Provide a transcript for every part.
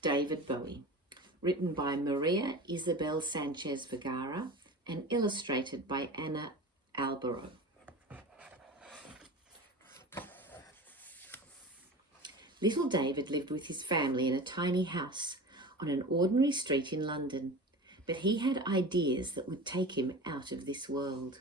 David Bowie, written by Maria Isabel Sanchez Vegara and illustrated by Anna Albero. Little David lived with his family in a tiny house on an ordinary street in London, but he had ideas that would take him out of this world.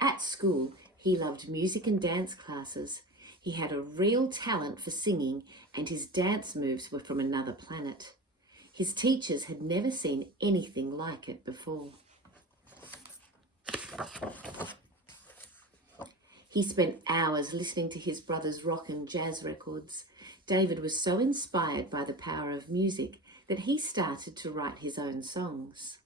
At school, he loved music and dance classes. He had a real talent for singing, and his dance moves were from another planet. His teachers had never seen anything like it before. He spent hours listening to his brother's rock and jazz records. David was so inspired by the power of music that he started to write his own songs.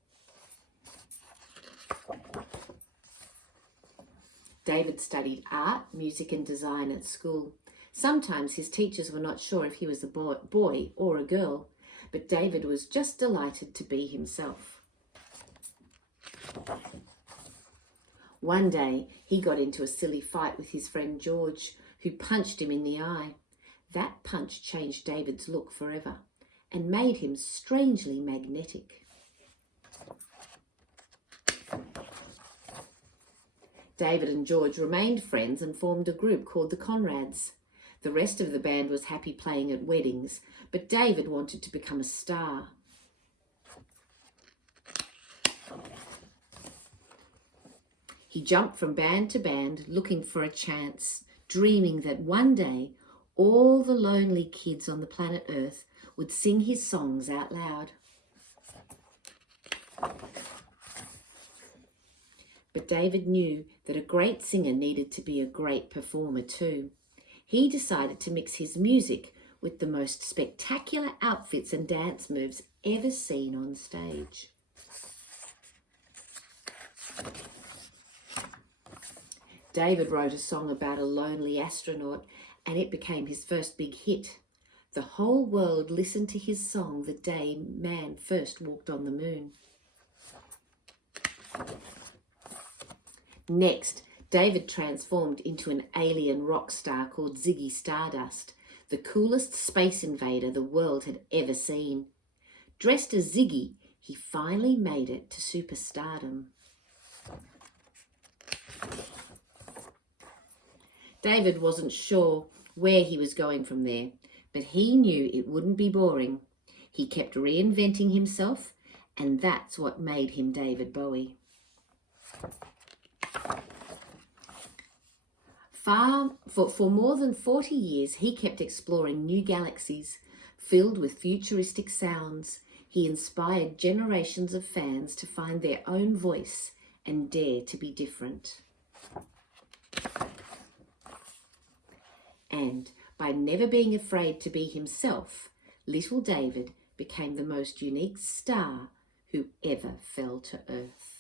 David studied art, music and design at school. Sometimes his teachers were not sure if he was a boy or a girl, but David was just delighted to be himself. One day, he got into a silly fight with his friend George, who punched him in the eye. That punch changed David's look forever and made him strangely magnetic. David and George remained friends and formed a group called the Conrads. The rest of the band was happy playing at weddings, but David wanted to become a star. He jumped from band to band, looking for a chance, dreaming that one day all the lonely kids on the planet Earth would sing his songs out loud. But David knew that a great singer needed to be a great performer too. He decided to mix his music with the most spectacular outfits and dance moves ever seen on stage. David wrote a song about a lonely astronaut, and it became his first big hit. The whole world listened to his song the day man first walked on the moon. Next, David transformed into an alien rock star called Ziggy Stardust, the coolest space invader the world had ever seen. Dressed as Ziggy, he finally made it to superstardom. David wasn't sure where he was going from there, but he knew it wouldn't be boring. He kept reinventing himself, and that's what made him David Bowie. For more than 40 years, he kept exploring new galaxies filled with futuristic sounds. He inspired generations of fans to find their own voice and dare to be different. And by never being afraid to be himself, little David became the most unique star who ever fell to earth.